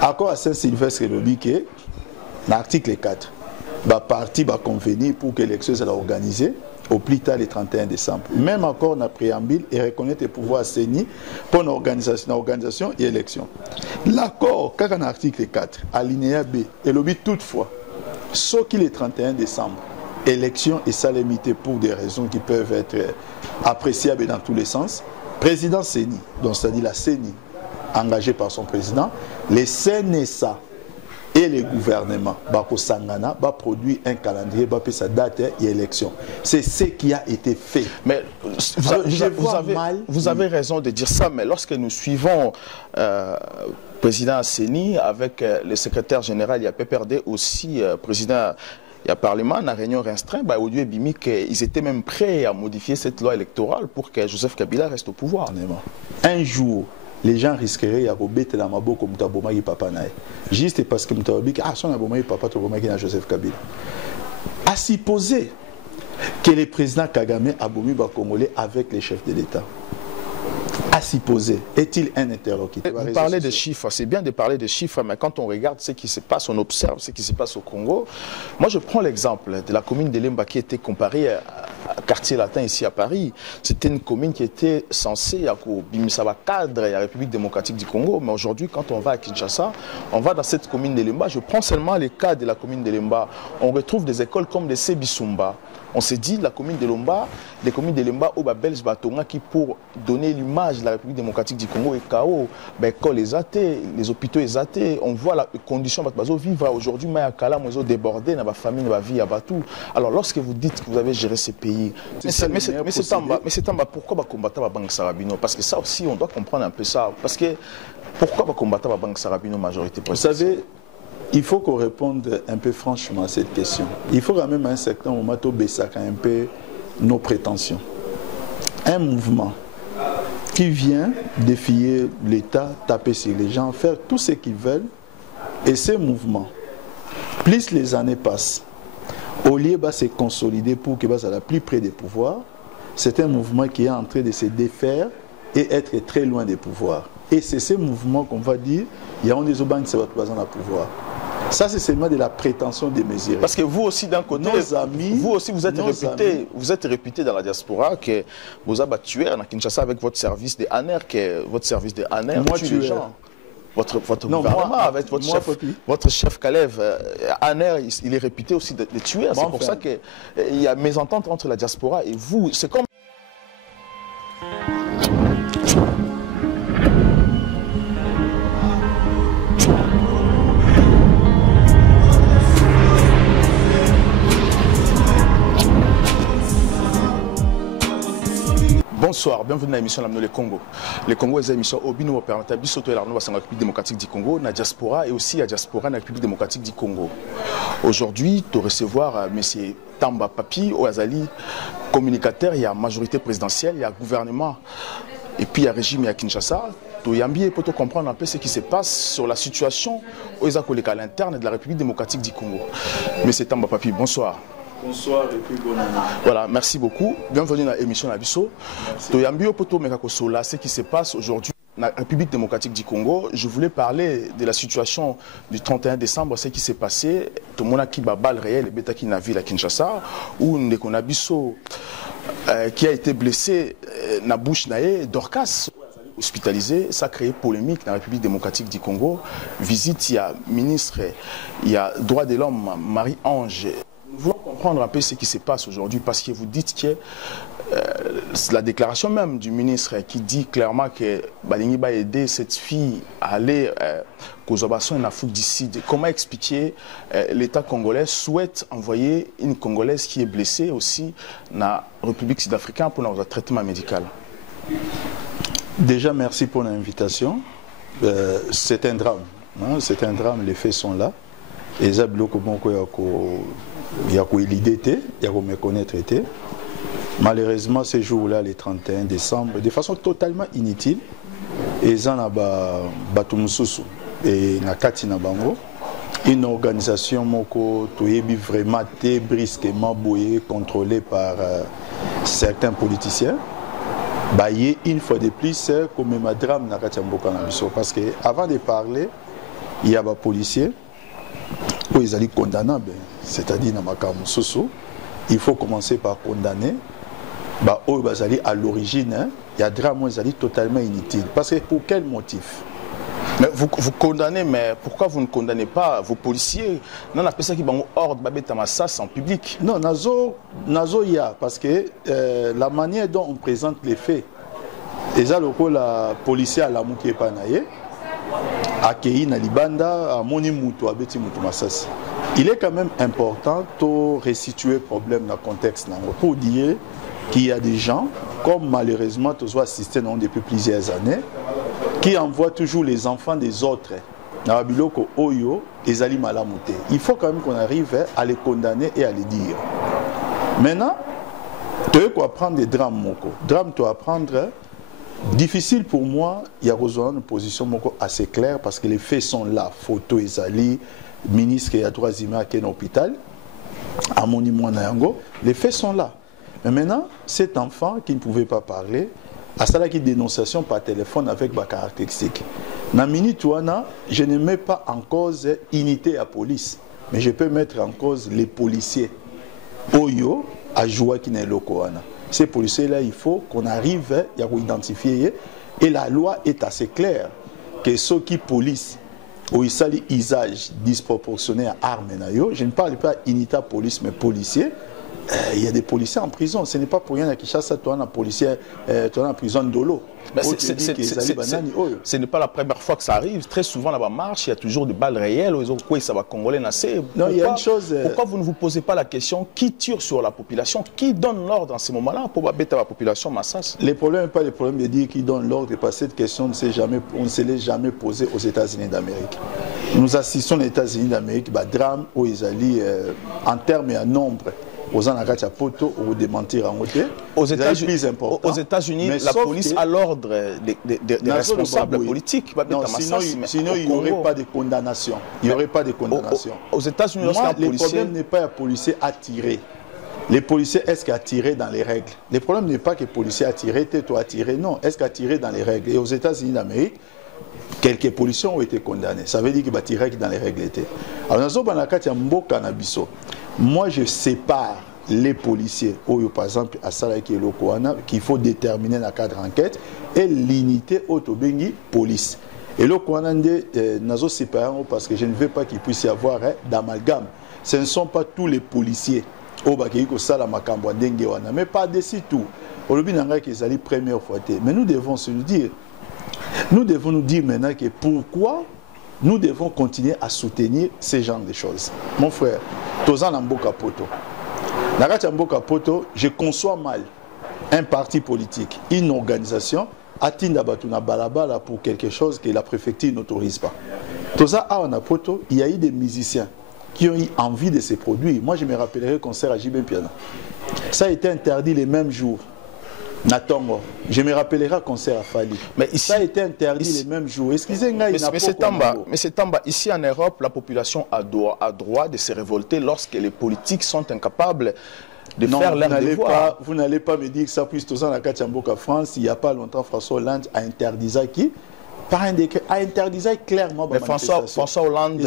Accord à Saint-Sylvestre et Lobique, l'article 4, la partie va convenir pour que l'élection soit organisée au plus tard le 31 décembre. Même accord dans le préambule et reconnaître les pouvoirs assainis pour l'organisation et l'élection. L'accord, quand on a l'article 4, alinéa B, et le but toutefois, sauf qu'il est 31 décembre, élection et ça limité pour des raisons qui peuvent être appréciables dans tous les sens. Président CENI, donc c'est-à-dire la CENI, engagée par son président, les CNSA et les gouvernements va produire un calendrier, va faire sa date et élection. C'est ce qui a été fait. Mais vous avez raison de dire ça, mais lorsque nous suivons président CENI avec le secrétaire général, il y a PPRD aussi, président, il y a Parlement, dans la réunion restreinte, Audio et Bimic, ils étaient même prêts à modifier cette loi électorale pour que Joseph Kabila reste au pouvoir. Un jour, les gens risqueraient de rebêter la mabo comme Tabomaki Papa Nae. Juste parce que Mtabomaki, son Abomaki Papa Tabomaki na Joseph Kabila. À supposer que le président Kagame a bomi Congolais avec les chefs de l'État. À supposer, est-il un interlocuteur? Vous parlez de chiffres, c'est bien de parler de chiffres, mais quand on regarde ce qui se passe, on observe ce qui se passe au Congo. Moi, je prends l'exemple de la commune de Lemba qui était comparée à quartier latin ici à Paris. C'était une commune qui était censée cadre de la République démocratique du Congo, mais aujourd'hui, quand on va à Kinshasa, on va dans cette commune de Lemba. Je prends seulement les cas de la commune de Lemba. On retrouve des écoles comme les Sebisumba. On s'est dit, la commune de Lomba, les communes de Lemba, au Belge Batonga, qui pour donner l'image de la République démocratique du Congo et KO, écoles les athées, les hôpitaux les athées, on voit la condition de vivre aujourd'hui, mais à Kala, ils ont débordé, dans la famille, dans la vie, à Batou. Alors lorsque vous dites que vous avez géré ces pays, mais c'est en bas, pourquoi combattre la Banque Sarabino? Parce que ça aussi, on doit comprendre un peu ça. Parce que pourquoi combattre la Banque Sarabino majorité présidentielle? Vous savez, il faut qu'on réponde un peu franchement à cette question. Il faut quand même à un certain moment baisser un peu nos prétentions. Un mouvement qui vient défier l'État, taper sur les gens, faire tout ce qu'ils veulent, et ces mouvements, plus les années passent, au lieu de se consolider pour que ça soit plus près des pouvoirs, c'est un mouvement qui est en train de se défaire et être très loin des pouvoirs. Et c'est ces mouvements qu'on va dire, il y a des banques qui sont dans le pouvoir. Ça, c'est seulement de la prétention démesurée. Parce que vous aussi, d'un côté, vous aussi, vous êtes réputé dans la diaspora que vous avez tué à Kinshasa avec votre service de ANER, moi, tue les gens. Votre gouvernement, avec votre chef Kalev, ANER, il est réputé aussi de tuer. C'est pour ça qu'il y a mésentente entre la diaspora et vous. C'est comme... Bonsoir, bienvenue à l'émission Le Congo. Le Congo est une émission au Bino Opérateur Bissoto et la République démocratique du Congo, la diaspora et aussi la diaspora de la République démocratique du Congo. Aujourd'hui, tu recevoir M. Tamba Papi, Oazali, communicateur, il y a majorité présidentielle, il y a gouvernement et puis il y a régime à Kinshasa. Tu as bien pour comprendre un peu ce qui se passe sur la situation à l'interne de la République démocratique du Congo. M. Tamba Papi, bonsoir. Bonsoir et puis bonne année. Voilà, merci beaucoup. Bienvenue dans l'émission Nabiso. Ce qui se passe aujourd'hui dans la République démocratique du Congo. Je voulais parler de la situation du 31 décembre, ce qui s'est passé. Tout le monde a qui balle réel, le qui na ville à Kinshasa, où Ndeko Nabiso qui a été blessé na bouche nae Dorcas hospitalisé, ça a créé polémique dans la République démocratique du Congo. Visite, il y a ministre, il y a droit de l'homme, Marie-Ange. Nous voulons comprendre un peu ce qui se passe aujourd'hui parce que vous dites que la déclaration même du ministre qui dit clairement que Balingi va aider cette fille à aller aux opérations en Afrique du Sud. Comment expliquer l'État congolais souhaite envoyer une Congolaise qui est blessée aussi dans la République sud-africaine pour un traitement médical? Déjà, merci pour l'invitation. C'est un drame. Hein? C'est un drame, les faits sont là. Et ça, il y a l'idée, il y a me connaître. Malheureusement, ce jour-là, le 31 décembre, de façon totalement inutile, ils ont Batumususu et Nakati Nabango, une organisation vraiment brusquement bouillée, contrôlée par certains politiciens. Une fois de plus, comme un drame Nakati Mboka. Parce qu'avant de parler, il y a des policiers où ils allaient condamnables, c'est-à-dire dans ma soso, il faut commencer par condamner. Bah, à l'origine, il y a des drames qui sont totalement inutiles. Parce que pour quel motif? Mais vous condamnez, mais pourquoi vous ne condamnez pas vos policiers? Non, on appelle ça qui ont ordre de massas en public. Non, il y a, parce que la manière dont on présente les faits, déjà le policier à la mouki pas naïe, à Kei na Libanda, à Moni Moutou, à Beti Moutou Massas. Il est quand même important de resituer le problème dans le contexte pour dire qu'il y a des gens, comme malheureusement tu as assisté depuis plusieurs années, qui envoient toujours les enfants des autres dans Biloko Oyo et Zali Malamouté. Il faut quand même qu'on arrive à les condamner et à les dire. Maintenant, tu dois apprendre des drames moko. Drame, tu dois apprendre. Difficile pour moi, il y a besoin d'une position moko assez claire parce que les faits sont là. Photo et Zali, ministre qui a droit à un hôpital, à Monimo Nayango, les faits sont là. Mais maintenant, cet enfant qui ne pouvait pas parler, à ça qui dénonciation par téléphone avec ma caractéristique. Dans minute je ne mets pas en cause unité à police, mais je peux mettre en cause les policiers. Oyo à jouer qui n'est lokoana. Ces policiers-là, il faut qu'on arrive à identifier. Et la loi est assez claire que ceux qui police ou ils salissent usage disproportionné à armes, je ne parle pas unité à police, mais policiers. Il y a des policiers en prison. Ce n'est pas pour rien à Kinshasa, tu as un policier en prison de l'eau. Ce n'est pas la première fois que ça arrive. Très souvent, là-bas, marche, il y a toujours des balles réelles. Quoi, ça va congolais nasser. Non, il y a une chose. Pourquoi vous ne vous posez pas la question qui tire sur la population? Qui donne l'ordre en ce moment-là pour bêter la population Massas? Les problèmes n'est pas le problème de dire qui donne l'ordre, parce que cette question on ne se l'est jamais posée aux États-Unis d'Amérique. Nous assistons aux États-Unis d'Amérique, drame où ils allaient en termes et en nombre. Aux États-Unis, la police a l'ordre des responsables politiques. Sinon, il n'y aurait pas de condamnation. Il n'y aurait pas de condamnation. Aux États-Unis, le problème n'est pas un policier attiré. Les policiers, est-ce qu'ils attiré dans les règles? Le problème n'est pas que les policiers attirés, toi attiré, non. Est-ce qu'ils attiré dans les règles? Et aux États-Unis d'Amérique, quelques policiers ont été condamnés. Ça veut dire qu'ils attiré dans les règles. Alors, moi, je sépare les policiers, par exemple, à Salaki et Lokoana, qu'il faut déterminer dans le cadre d'enquête, et l'unité autobengi police. Et Lokoana, nous séparons parce que je ne veux pas qu'il puisse y avoir d'amalgame. Ce ne sont pas tous les policiers, mais pas d'ici tout. Mais nous devons se dire, nous devons nous dire maintenant que pourquoi nous devons continuer à soutenir ce genre de choses. Mon frère, Tozan Mboka Poto. Je conçois mal un parti politique, une organisation, Atinda Batuna Balabala pour quelque chose que la préfecture n'autorise pas. Tozan Awana Poto, il y a eu des musiciens qui ont eu envie de se produire. Moi, je me rappellerai le concert à Jibé Piana. Ça a été interdit les mêmes jours. Natongo. Je me rappellerai concert à Fali. Mais ici, ça a été interdit les mêmes jours. Excusez-moi, mais c'est Tamba. Ici en Europe, la population a droit de se révolter lorsque les politiques sont incapables de faire leur devoir. Vous n'allez pas me dire que ça puisse tout ça dans la Kachamboka France. Il n'y a pas longtemps, François Hollande a interdit ça qui par un décret, a interdit clairement. Mais François Hollande, il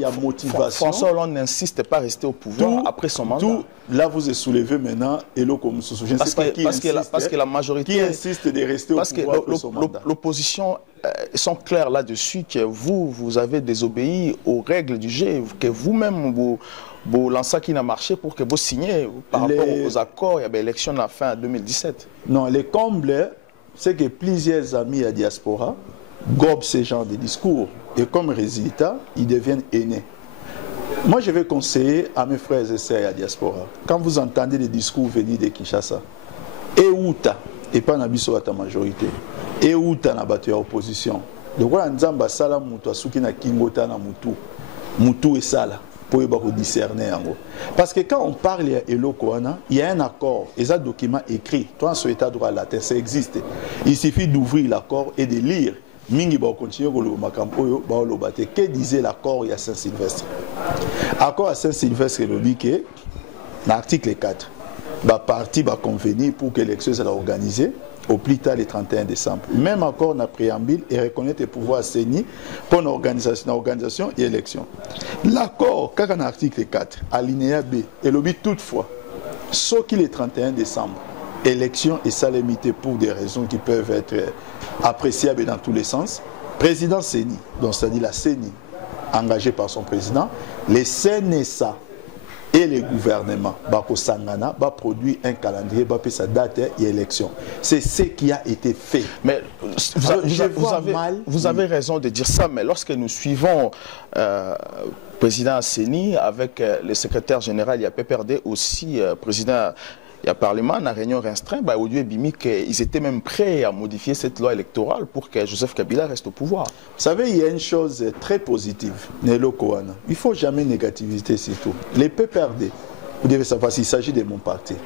y a motivation. François Hollande n'insiste pas à rester au pouvoir après son mandat. Là, vous êtes soulevé maintenant, et je ne sais pas qui insiste, parce que la majorité qui insiste de rester au pouvoir après son mandat. L'opposition sont clairs là-dessus que vous avez désobéi aux règles du jeu, que vous-même vous lancez qui n'a marché pour que vous signiez par rapport aux accords. Il y avait l'élection à la fin 2017. Non, les combles, c'est que plusieurs amis à diaspora gobent ce genre de discours et comme résultat, ils deviennent haineux. Moi, je vais conseiller à mes frères et sœurs à diaspora, quand vous entendez des discours venus de Kinshasa, et Outa, et pas Nabiso à ta majorité, et Outa na battu à opposition, de quoi Nzamba Sala Moutou, à Souki na Kingota na Moutou et Sala. Pour discerner. Parce que quand on parle de Elokoana, il y a un accord, et ça document écrit, toi en ce état droit latin, ça existe. Il suffit d'ouvrir l'accord et de lire. Mingi va continuer que disait l'accord à Saint-Sylvestre? Accord à Saint-Sylvestre, le dit que l'article 4, le parti va convenir pour que l'élection soit organisée au plus tard le 31 décembre. Même encore dans le préambule et reconnaître les pouvoirs CENI pour l'organisation et l'élection. L'accord, quand on a l'article 4, alinéa B, et le but toutefois, sauf qu'il est 31 décembre, élection et salémité pour des raisons qui peuvent être appréciables dans tous les sens, président CENI, donc c'est-à-dire la CENI, engagé par son président, les CNSA et les gouvernements Sangana va produire un calendrier, va sa date et élection. C'est ce qui a été fait. Mais vous avez raison de dire ça, mais lorsque nous suivons le président CENI avec le secrétaire général, il y a PPRD aussi, président il y a Parlement, dans la réunion restreinte, ils étaient même prêts à modifier cette loi électorale pour que Joseph Kabila reste au pouvoir. Vous savez, il y a une chose très positive. Il ne faut jamais négativité surtout. Les PPRD, vous devez savoir s'il s'agit de mon parti.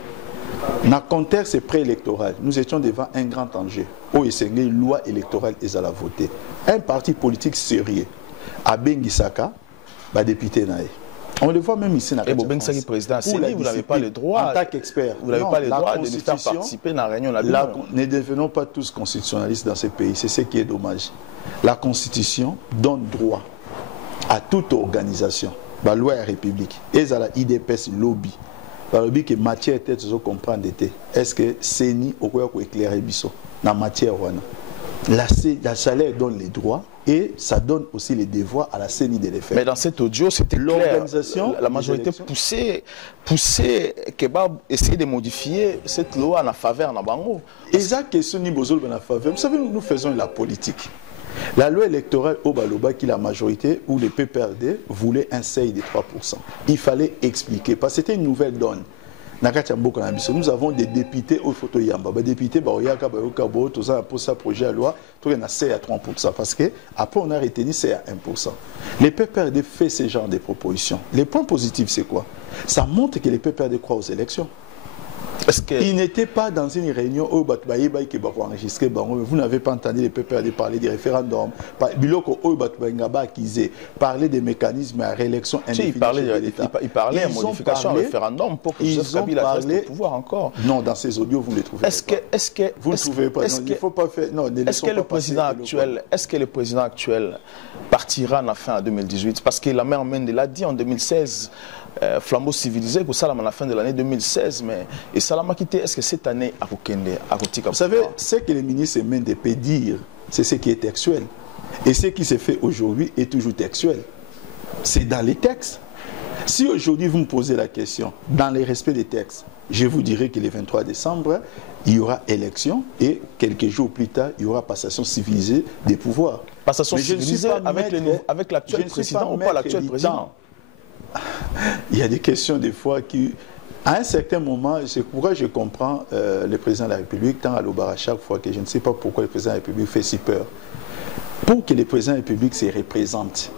Dans le contexte préélectoral, nous étions devant un grand enjeu. Où il y a une loi électorale et à la voter. Un parti politique sérieux, à Bengisaka, député Naé. On le voit même ici dans la président CENI, vous n'avez pas le droit, en tant qu'expert, vous n'avez pas le droit de nous faire participer dans la réunion. Ne devenons pas tous constitutionnalistes dans ce pays, c'est ce qui est dommage. La Constitution donne droit à toute organisation, la loi et la République, et à la IDPS lobby. Le lobby que matière tête se comprendre est-ce que CENI au quoi éclairer biso dans matière la salaire donne les droits et ça donne aussi les devoirs à la CENI de les faire. Mais dans cet audio, c'était l'organisation, la majorité poussait Kebab essayer de modifier cette loi en faveur de Bango. Et ça question ni bozol en faveur. Vous savez, nous faisons la politique. La loi électorale au Baloba qui la majorité ou les PPRD voulaient un seuil de 3%. Il fallait expliquer parce que c'était une nouvelle donne. Nous avons des députés au photo Yamba. Des députés pour ça projet à loi, tout est à 3% parce que après on a retenu c'est à 1%. Les PPRD fait ce genre de propositions. Les points positifs c'est quoi? Ça montre que les PPRD croient aux élections. Il n'était pas dans une réunion où vous n'avez pas entendu les PPRD parler des référendums, parler des mécanismes à réélection indéfinie. Il parlait de modification au référendum pour que Joseph Kabila reste au pouvoir encore. Non, dans ces audios, vous ne les trouvez pas. Vous ne trouvez pas. Il ne faut pas faire. Est-ce que le président actuel partira en fin 2018? Parce que la mère Mende l'a dit en 2016. Flambeau civilisé, que ça à la fin de l'année 2016, mais et Salama quitté, est-ce que cette année à Kokende, à Kotika? Vous savez, ce que le ministre Mende peut dire, c'est ce qui est textuel. Et ce qui se fait aujourd'hui est toujours textuel. C'est dans les textes. Si aujourd'hui vous me posez la question, dans les respects des textes, je vous dirai que le 23 décembre, il y aura élection et quelques jours plus tard, il y aura passation civilisée des pouvoirs. Passation civilisée avec l'actuel président ou pas l'actuel président? Il y a des questions des fois qui, à un certain moment, c'est pourquoi je comprends le président de la République, tant à l'Obar à chaque fois que je ne sais pas pourquoi le président de la République fait si peur. Pour que le président de la République se représente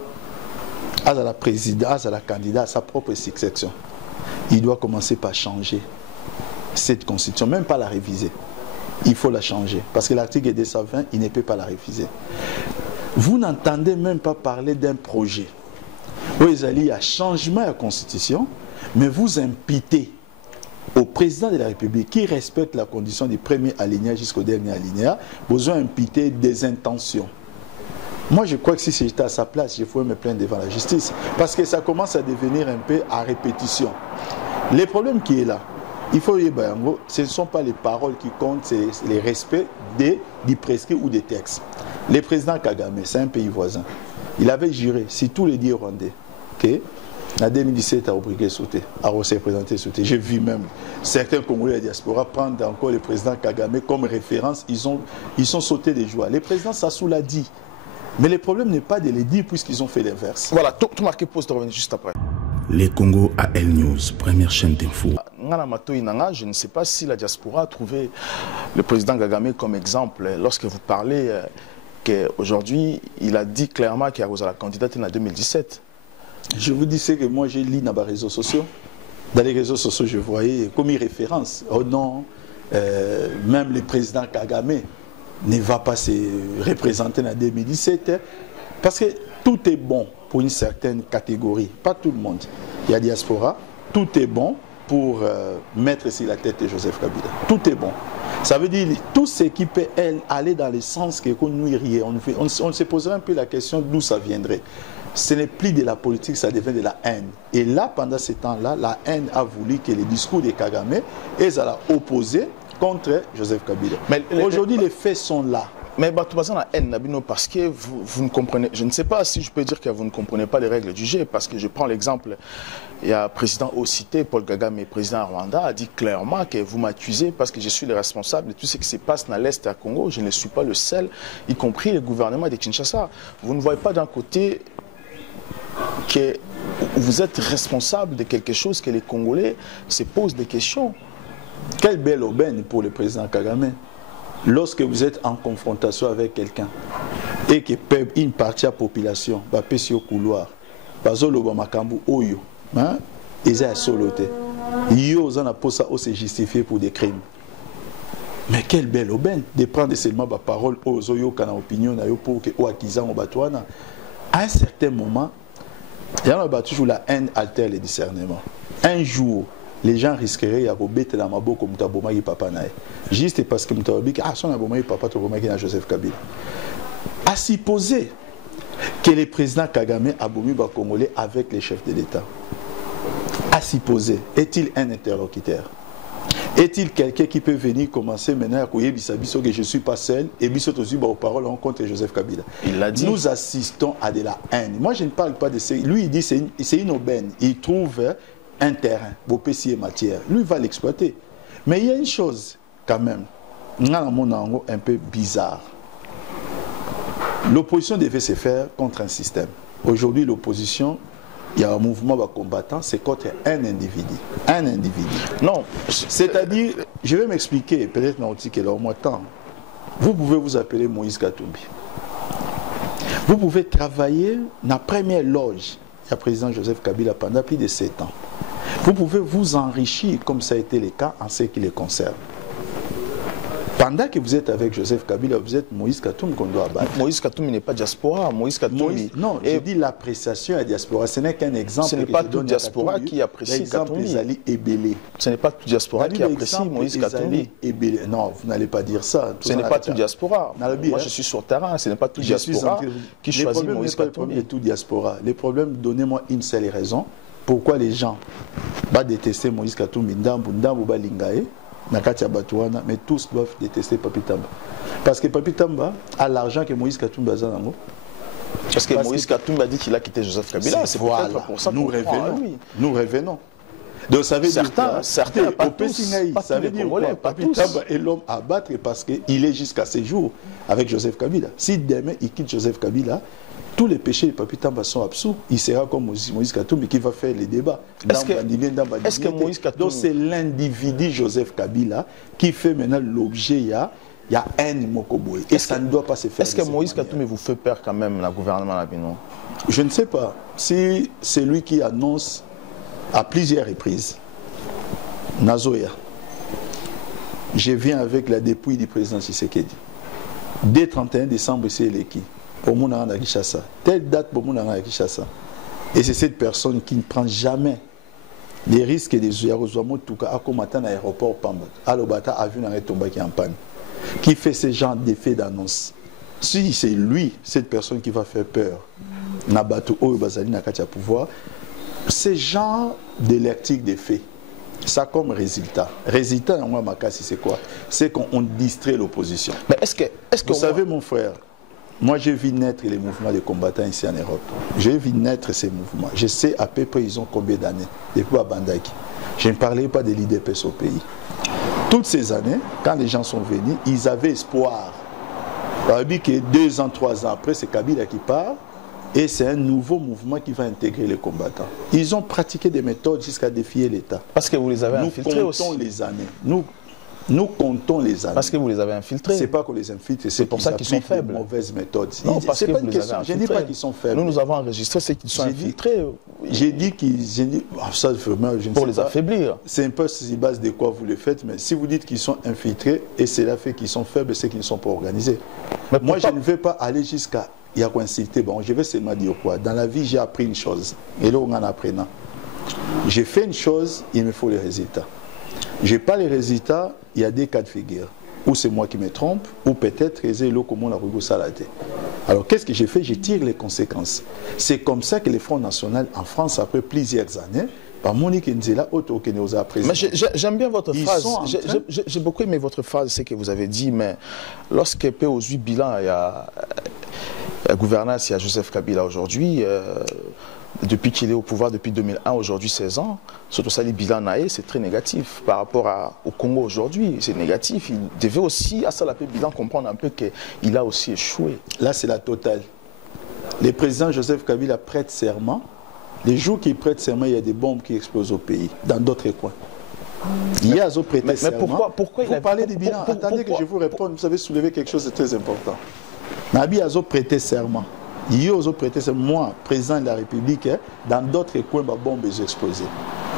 à la présidence, à la candidat, à sa propre succession, il doit commencer par changer cette constitution, même pas la réviser. Il faut la changer, parce que l'article 220, il ne peut pas la réviser. Vous n'entendez même pas parler d'un projet. Vous allez à changement de la Constitution, mais vous imputez au président de la République qui respecte la condition du premier alinéa jusqu'au dernier alinéa, besoin d'imputer des intentions. Moi, je crois que si j'étais à sa place, je pourrais me plaindre devant la justice, parce que ça commence à devenir un peu à répétition. Le problème qui est là, il faut dire, ce ne sont pas les paroles qui comptent, c'est les respects du prescrit ou des textes. Le président Kagame, c'est un pays voisin. Il avait juré, si tous les dieux rwandais, en 2017, à Obriquet sauté, à se présenter sauté. J'ai vu même certains Congolais de la diaspora prendre encore le président Kagame comme référence. Ils sont sautés des joies. Le président Sassou l'a dit. Mais le problème n'est pas de les dire puisqu'ils ont fait l'inverse. Voilà, tout marqué pause de revenir juste après. Les Congo AL News, première chaîne d'info. Je ne sais pas si la diaspora a trouvé le président Kagame comme exemple. Lorsque vous parlez qu'aujourd'hui, il a dit clairement qu'il y a la candidate en 2017. Je vous dis que moi j'ai lu dans les réseaux sociaux. Dans les réseaux sociaux, je voyais comme une référence. Oh non, même le président Kagame ne va pas se représenter en 2017. Parce que tout est bon pour une certaine catégorie. Pas tout le monde. Il y a diaspora. Tout est bon pour mettre sur la tête de Joseph Kabila. Tout est bon. Ça veut dire tout ce qui peut aller dans le sens que nous irions. On se poserait un peu la question d'où ça viendrait. Ce n'est plus de la politique, ça devient de la haine. Et là, pendant ce temps-là, la haine a voulu que les discours de Kagame aient à opposer contre Joseph Kabila. Mais aujourd'hui, les faits sont là. Mais la haine, parce que vous ne comprenez, je ne sais pas si je peux dire que vous ne comprenez pas les règles du jeu, parce que je prends l'exemple, il y a un président au cité, Paul Kagame, président Rwanda, a dit clairement que vous m'accusez parce que je suis le responsable de tout ce qui se passe dans l'Est à Congo, je ne suis pas le seul, y compris le gouvernement de Kinshasa. Vous ne voyez pas d'un côté que vous êtes responsable de quelque chose que les Congolais se posent des questions. Quelle belle aubaine pour le président Kagame. Lorsque vous êtes en confrontation avec quelqu'un et que une partie de la population va passer au couloir, ils ont soloté. Ils ont se justifier pour des crimes. Mais quelle belle aubaine de prendre seulement la parole aux opinions pour que à un certain moment, il y a toujours la haine altère le discernement. Un jour, les gens risqueraient de mettre dans ma boque comme Taboma et Papa Nae. Juste parce que Mutababi, son Aboma et Papa Taboma qui est Joseph Kabila. À supposer que le président Kagame a bombé les Congolais avec les chefs de l'État. À supposer, est-il un interlocuteur? Est-il quelqu'un qui peut venir commencer maintenant à couiller Bissabiso que je ne suis pas seul et Bissot aussi aux paroles contre Joseph Kabila? Il l'a dit. Nous assistons à de la haine. Moi, je ne parle pas de ça. Lui, il dit que c'est une aubaine. Il trouve un terrain, Bopessi et matière. Lui, il va l'exploiter. Mais il y a une chose, quand même, un peu bizarre. L'opposition devait se faire contre un système. Aujourd'hui, l'opposition, il y a un mouvement combattant, c'est contre un individu. Un individu. Non. C'est-à-dire, je vais m'expliquer, peut-être dans le au moins temps. Vous pouvez vous appeler Moïse Katumbi. Vous pouvez travailler dans la première loge du président Joseph Kabila pendant plus de 7 ans. Vous pouvez vous enrichir, comme ça a été le cas, en ce qui les concerne. Pendant que vous êtes avec Joseph Kabila, vous êtes Moïse Katumbi qu'on doit abattre. Moïse Katumbi n'est pas diaspora. Moïse Katumbi. Non, je dis l'appréciation à la diaspora. Ce n'est qu'un exemple. Ce n'est pas toute diaspora qui apprécie Katumbi. Ce n'est pas toute diaspora qui apprécie Moïse Katumbi. Non, vous n'allez pas dire ça. Ce n'est pas toute diaspora. Moi, je suis sur le terrain. Ce n'est pas toute diaspora qui choisit Moïse Katumbi. Le problème est tout diaspora. Les problèmes, donnez-moi une seule raison. Pourquoi les gens vont détester Moïse Katumbi, Ndambu Balingae, Nakatia Batouana, mais tous doivent détester Papi Tamba. Parce que Papi Tamba a l'argent que Moïse Katumbi a dans. Parce que Moïse Katumbi a dit qu'il a quitté Joseph Kabila. C'est peut-être pour ça qu'on nous revenons. Donc ça veut certains, pas tous, ça veut dire quoi? Papi Tamba est l'homme à battre parce qu'il est jusqu'à ce jour avec Joseph Kabila. Si demain il quitte Joseph Kabila, tous les péchés de Papi Tamba sont absous. Il sera comme Moïse Katumbi qui va faire les débats. Est-ce que Moïse Katumbi... Donc c'est l'individu Joseph Kabila qui fait maintenant l'objet, il y a un Mokoboé. Et ça ne doit pas se faire. Est-ce que Moïse Katumbi vous fait peur quand même, le gouvernement Labino? Je ne sais pas. Si c'est lui qui annonce à plusieurs reprises, Nazoya, je viens avec la dépouille du président Tshisekedi. Dès 31 décembre, c'est l'équipe. Pour mon à Kinshasa. Telle date pour mon à Kinshasa. Et c'est cette personne qui ne prend jamais les risques des Yarozouamo Touka à combattre à l'aéroport Pamba. Alobata a vu un tomba qui est en panne. Qui fait ce genre d'effet d'annonce. Si c'est lui, cette personne qui va faire peur, Nabato Oyobazali Nakatia pouvoir, ce genre d'électrique des faits, ça comme résultat. Résultat, en moi, Makassi, c'est quoi? C'est qu'on distrait l'opposition. Mais est-ce que vous savez, mon frère, moi, j'ai vu naître les mouvements de combattants ici en Europe. J'ai vu naître ces mouvements. Je sais à peu près ils ont combien d'années. Depuis à Bandaki. Je ne parlais pas de l'IDPS au pays. Toutes ces années, quand les gens sont venus, ils avaient espoir. On dit que 2 ans, 3 ans après, c'est Kabila qui part. Et c'est un nouveau mouvement qui va intégrer les combattants. Ils ont pratiqué des méthodes jusqu'à défier l'État. Parce que vous les avez infiltrés aussi. Nous comptons les années. Nous comptons les années. Parce que vous les avez infiltrés. C'est pas qu'on les infiltre, c'est pour ça qu'ils sont faibles. Mauvaises méthodes. Non, parce que vous les avez infiltrés. Je ne dis pas qu'ils sont faibles. Nous avons enregistré ceux qui sont infiltrés. J'ai dit qu'ils... Ça, vraiment, je ne pour sais les pas. Affaiblir. C'est un peu sur base de quoi vous le faites, mais si vous dites qu'ils sont infiltrés, et cela fait qu'ils sont faibles, c'est qu'ils ne sont pas organisés. Mais moi, je ne vais pas aller jusqu'à... Il y a quoi inciter. Bon, je vais seulement dire quoi. Dans la vie, j'ai appris une chose. Et là, on en apprenant. J'ai fait une chose, il me faut les résultats. Je n'ai pas les résultats, il y a des cas de figure. ou c'est moi qui me trompe, ou peut-être c'est le comment la Rugo Salate. Alors qu'est-ce que j'ai fait? Je tire les conséquences. C'est comme ça que le Front National en France, après plusieurs années, j'aime bien votre phrase. J'ai beaucoup aimé votre phrase, c'est que vous avez dit, mais lorsque peut aux 8 bilans, il y a gouvernance, il y a Joseph Kabila aujourd'hui, depuis qu'il est au pouvoir depuis 2001, aujourd'hui 16 ans, surtout ça, les bilans naïfs, c'est très négatif par rapport au Congo aujourd'hui, c'est négatif. Il devait aussi, à ça la bilan, comprendre un peu qu'il a aussi échoué. Là, c'est la totale. Le président Joseph Kabila prête serment. Les jours qu'il prête serment, il y a des bombes qui explosent au pays, dans d'autres coins. Il y a à prêter serment. Pourquoi vous parlez des bilans? Attendez que je vous réponde. Vous avez soulevé quelque chose de très important. Nabi a prêté serment. Il y a prêté serment. Moi, président de la République, dans d'autres coins, les bombes ont explosé.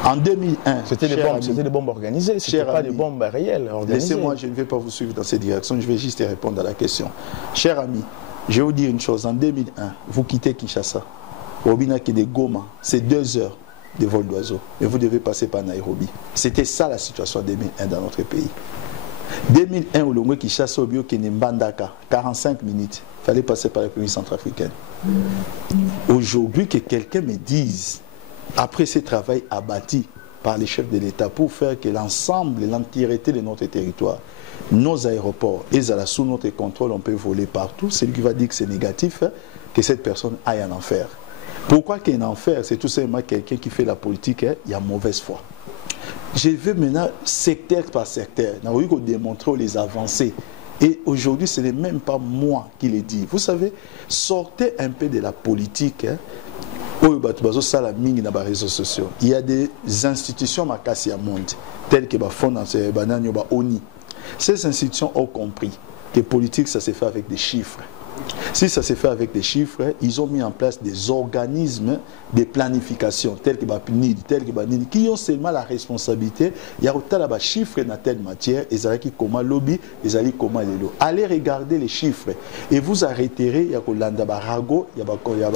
En 2001, c'était des bombes organisées, ce n'était pas des bombes réelles. Laissez-moi, je ne vais pas vous suivre dans cette direction, je vais juste répondre à la question. Cher ami, je vais vous dire une chose. En 2001, vous quittez Kinshasa. Robina qui est de Goma, c'est 2 heures de vol d'oiseau. Et vous devez passer par Nairobi. C'était ça la situation en 2001 dans notre pays. 2001, au Longwe qui chasse au bio qui est Mbandaka, 45 minutes. Il fallait passer par la République centrafricaine. Aujourd'hui, que quelqu'un me dise, après ce travail abattu par les chefs de l'État pour faire que l'ensemble et l'entièreté de notre territoire, nos aéroports, et sous notre contrôle, on peut voler partout, c'est lui qui va dire que c'est négatif, que cette personne aille en enfer. Pourquoi qu'il y a un enfer? C'est tout simplement quelqu'un qui fait la politique, il y a mauvaise foi. Je veux maintenant, secteur par secteur, nous avons démontré les avancées. Et aujourd'hui, ce n'est même pas moi qui le dis. Vous savez, sortez un peu de la politique. Il réseaux sociaux. Il y a des institutions makasi à monde, telles que ONI. Ces institutions ont compris que politique, ça se fait avec des chiffres. Si ça se fait avec des chiffres, ils ont mis en place des organismes de planification tels que BAPNID, qui ont seulement la responsabilité. Il y a autant de chiffres dans telle matière, ils ont qui comment lobby, ils ont comment les lots. Allez regarder les chiffres et vous arrêterez. Il y a Kolanda Barago, il y a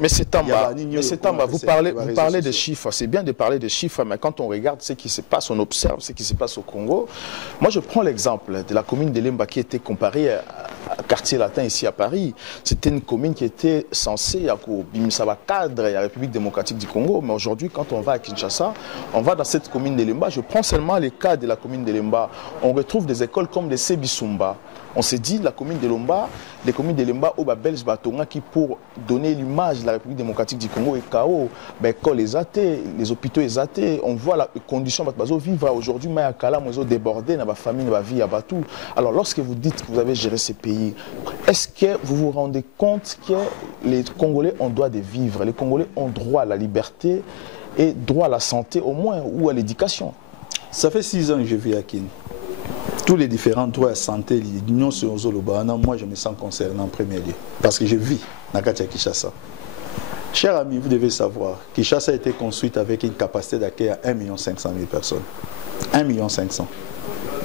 mais c'est Tamba, vous parlez de chiffres. C'est bien de parler de chiffres, mais quand on regarde ce qui se passe, on observe ce qui se passe au Congo. Moi, je prends l'exemple de la commune de Lemba qui était comparée à Quartier Latin ici à Paris. C'était une commune qui était censée à cadre et à la République démocratique du Congo, mais aujourd'hui quand on va à Kinshasa, on va dans cette commune de Lemba, je prends seulement les cas de la commune de Lemba, on retrouve des écoles comme les Sebisumba. On s'est dit, la commune de Lemba, les communes de Lemba, au Belge Batonga, qui pour donner l'image de la République démocratique du Congo est KO, écoles les athées, les hôpitaux les athées, on voit les conditions de vivre aujourd'hui, mais à Kala, ils ont débordé, dans la famille, dans la vie, à Batou. Alors lorsque vous dites que vous avez géré ces pays, est-ce que vous vous rendez compte que les Congolais ont droit de vivre, les Congolais ont droit à la liberté et droit à la santé au moins, ou à l'éducation? Ça fait 6 ans que je vis à Kin. Tous les différents droits à santé, l'union sur Zolobana, moi je me sens concerné en premier lieu. Parce que je vis dans Kinshasa. Chers amis, vous devez savoir, Kinshasa a été construite avec une capacité d'accueil à 1 500 000 personnes. 1 500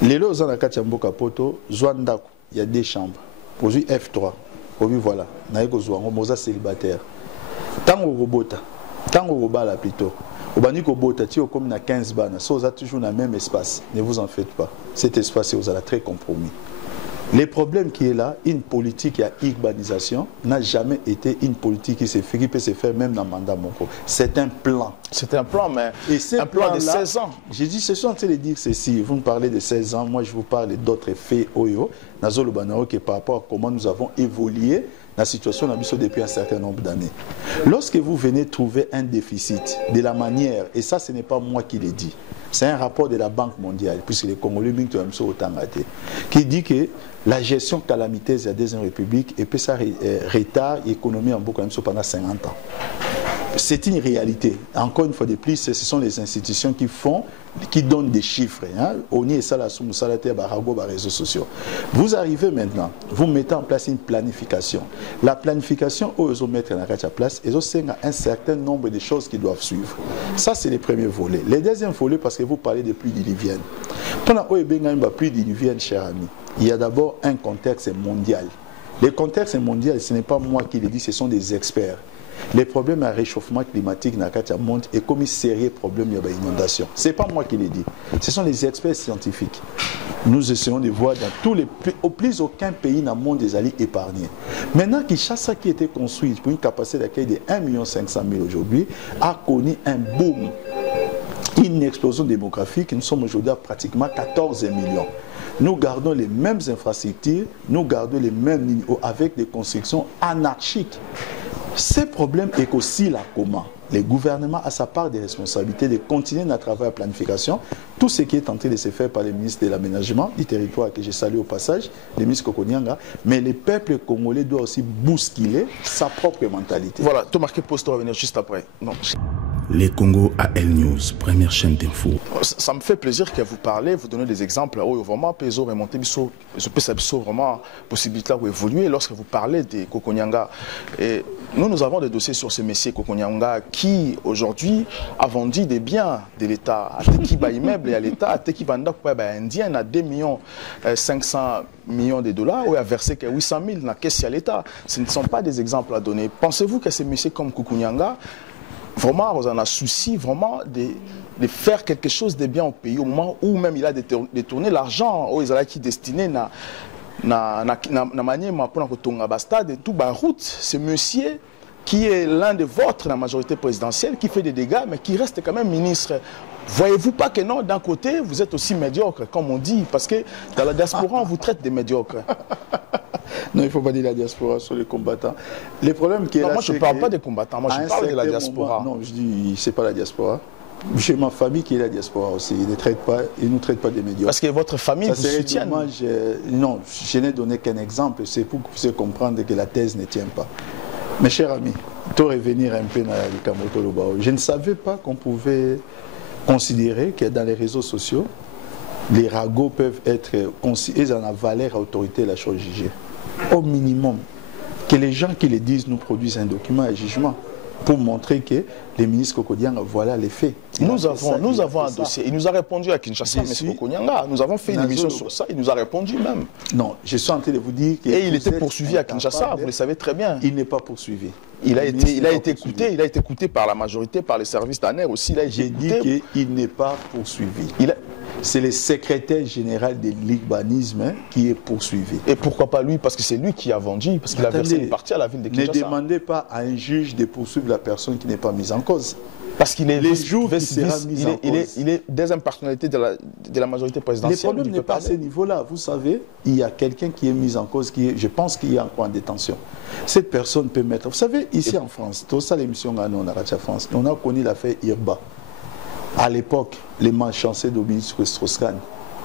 000. Les lots dans Mboka Poto, Zouandaku, il y a 2 chambres. Aujourd'hui F3. Aujourd'hui voilà, Naïko Zouango, Moza célibataire. Tango Robota, Tango Robala plutôt. Au Baniko Bota, tu es comme à 15 bannes, ça vous a toujours dans le même espace. Ne vous en faites pas. Cet espace, vous a très compromis. Le problème qui est là, une politique à urbanisation n'a jamais été une politique qui peut se faire même dans le mandat Moko. C'est un plan. C'est un plan, mais un plan de 16 ans. J'ai dit, je suis en train de dire ceci. Vous me parlez de 16 ans, moi je vous parle d'autres faits, Oyo, Nazolo Banao, qui par rapport à comment nous avons évolué la situation depuis un certain nombre d'années. Lorsque vous venez trouver un déficit de la manière, et ça ce n'est pas moi qui l'ai dit, c'est un rapport de la Banque mondiale, puisque les Congolais qui dit que la gestion calamiteuse de la Deuxième République et puis ça retard l'économie en beaucoup pendant 50 ans. C'est une réalité. Encore une fois de plus, ce sont les institutions qui donnent des chiffres. On y est ça, les réseaux sociaux. Vous arrivez maintenant, vous mettez en place une planification. La planification, ils ont mettre en place, ils ont un certain nombre de choses qui doivent suivre. Ça, c'est les premiers volets. Les deuxièmes volets, parce que vous parlez de pluies diluviennes. Pendant que pluies diluviennes, chers amis, il y a d'abord un contexte mondial. Le contexte mondial, ce n'est pas moi qui le dis, ce sont des experts. Les problèmes à réchauffement climatique dans le monde est comme un sérieux problème d'inondation. Ce n'est pas moi qui l'ai dit. Ce sont les experts scientifiques. Nous essayons de voir dans tous les... Au plus aucun pays dans le monde des alliés épargnés. Maintenant, Kinshasa qui était construit pour une capacité d'accueil de 1 500 000 aujourd'hui a connu un boom. Une explosion démographique. Nous sommes aujourd'hui à pratiquement 14 millions. Nous gardons les mêmes infrastructures, nous gardons les mêmes lignes avec des constructions anarchiques. Ce problème est aussi là comment le gouvernement a sa part de responsabilité de continuer notre travail à planification. Tout ce qui est en train de se faire par le ministre de l'Aménagement du territoire, que je salue au passage, le ministre Kokonyanga, mais le peuple congolais doit aussi bousculer sa propre mentalité. Voilà, tout marqué poste va venir juste après. Non. Les Congo AL News, première chaîne d'info. Ça me fait plaisir que vous parlez, vous donnez des exemples où vraiment Pézo remonter je peux savoir vraiment possibilité où évoluer lorsque vous parlez de Kokonyanga. Et nous avons des dossiers sur ce monsieur Kokonyanga qui aujourd'hui a vendu des biens de l'État à Tekiba immeuble et à l'État à Tekiba indien à 2 500 millions de dollars ou a versé 800 000 dans la caisse à l'État. Ce ne sont pas des exemples à donner. Pensez-vous que ces messieurs comme Kokonyanga vraiment, on en a souci vraiment de faire quelque chose de bien au pays au moment où même il a détourné l'argent où ils allaient qui destiné na manière pour tonga bastade et tout ba route. Ce monsieur qui est l'un de vôtres dans la majorité présidentielle qui fait des dégâts mais qui reste quand même ministre. Voyez-vous pas que non, d'un côté, vous êtes aussi médiocre, comme on dit, parce que dans la diaspora, on vous traite de médiocres. Non, il ne faut pas dire la diaspora sur les combattants. Les problèmes qui est non, là, moi, je ne parle pas des combattants, moi, je parle de la diaspora. Moment, non, je dis, c'est pas la diaspora. J'ai ma famille qui est la diaspora aussi. Ils ne nous traitent pas de médiocres. Parce que votre famille vous soutient. Non, je n'ai donné qu'un exemple. C'est pour que vous puissiez comprendre que la thèse ne tient pas. Mes chers amis, pour revenir un peu dans le Kamoto Lobao, je ne savais pas qu'on pouvait considérer que dans les réseaux sociaux, les ragots peuvent être considérés en la valeur à autorité de la chose jugée. Au minimum, que les gens qui le disent nous produisent un document à jugement pour montrer que les ministres Kokonyanga, voilà les faits. Nous avons un dossier. Il nous a répondu à Kinshasa, M. Kokonyanga. Nous avons fait une émission sur ça. Il nous a répondu même. Non, je suis en train de vous dire que... Et il était poursuivi à Kinshasa, vous le savez très bien. Il n'est pas poursuivi. Il a été écouté par la majorité, par les services d'ANER aussi. J'ai dit qu'il n'est pas poursuivi. C'est le secrétaire général de l'urbanisme qui est poursuivi. Et pourquoi pas lui? Parce que c'est lui qui a vendu, parce qu'il a versé une partie à la ville de Kinshasa. Ne demandez pas à un juge de poursuivre la personne qui n'est pas mise en cause. Parce qu'il est, il est deuxième personnalité de la majorité présidentielle. Le problème n'est pas à ce niveau-là. Vous savez, il y a quelqu'un qui est mis en cause, je pense qu'il est encore en détention. Cette personne peut mettre... Vous savez, ici en France, tout ça, l'émission France, on a connu l'affaire Irba. À l'époque, les malchancés d'Obélisque Strauss-Kahn,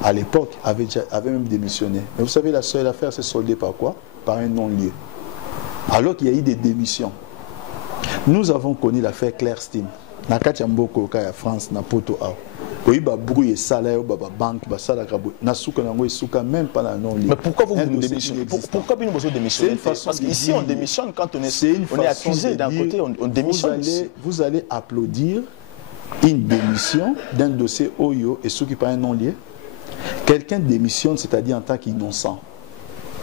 à l'époque, avaient même démissionné. Mais vous savez, la seule affaire s'est soldée par quoi? Par un non-lieu. Alors qu'il y a eu des démissions. Nous avons connu l'affaire Claire Stein. Na kati mboko ya France na poto a. Oyiba brouille sala yo baba banque ba sala kabo. Na suka nango isuka même pas na non lieu. Mais pourquoi vous démissionnez? Pourquoi vous besoin de démissionner? Parce qu'ici on démissionne quand on est accusé d'un côté, on démissionne. Vous allez applaudir une démission d'un dossier Oyo et ceux qui pas un non-lieu. Quelqu'un démissionne, c'est-à-dire en tant qu'innocent.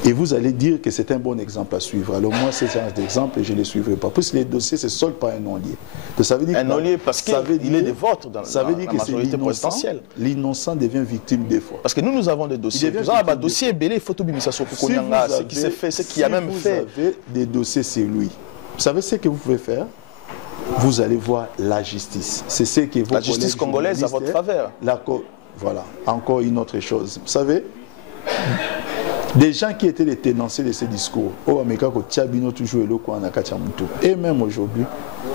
Et vous allez dire que c'est un bon exemple à suivre. Alors moi, c'est un exemple et je ne le suivrai pas. Parce que les dossiers se soldent par un non-lieu. Un non-lieu parce qu'il est des vôtres dans la majorité présidentielle. L'innocent devient victime des fois. Parce que nous avons des dossiers. Nous avons un dossier belé, photo bimisation pour Kokonyanga, ce qui s'est fait, ce qui a même fait. Vous avez des dossiers sur lui. Vous savez ce que vous pouvez faire? Vous allez voir la justice. C'est ce que la justice congolaise à votre faveur. Voilà, encore une autre chose. Vous savez, des gens qui étaient les tenanciers de ces discours, et même aujourd'hui,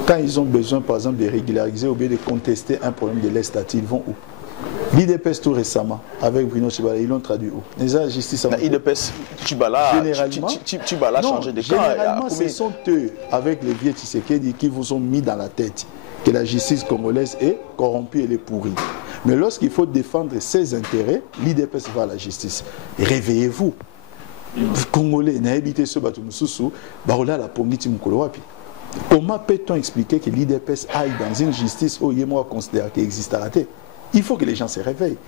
quand ils ont besoin, par exemple, de régulariser ou bien de contester un problème de l'État, ils vont où? L'IDPS tout récemment, avec Bruno Tshibala, ils l'ont traduit où? La justice l'IDPS Tshibala a changé de camp. Généralement, ce sont eux, avec les vieux Tshisekedi, qui vous ont mis dans la tête que la justice congolaise est corrompue et elle est pourrie. Mais lorsqu'il faut défendre ses intérêts, l'IDPS va à la justice. Réveillez-vous. Congolais, n'habitez ce bateau Moussoussou, Barola la Pongiti Mukolowapi. Comment peut-on expliquer que l'IDPS aille dans une justice où il y a considéré qu'il existe à rater? Il faut que les gens se réveillent.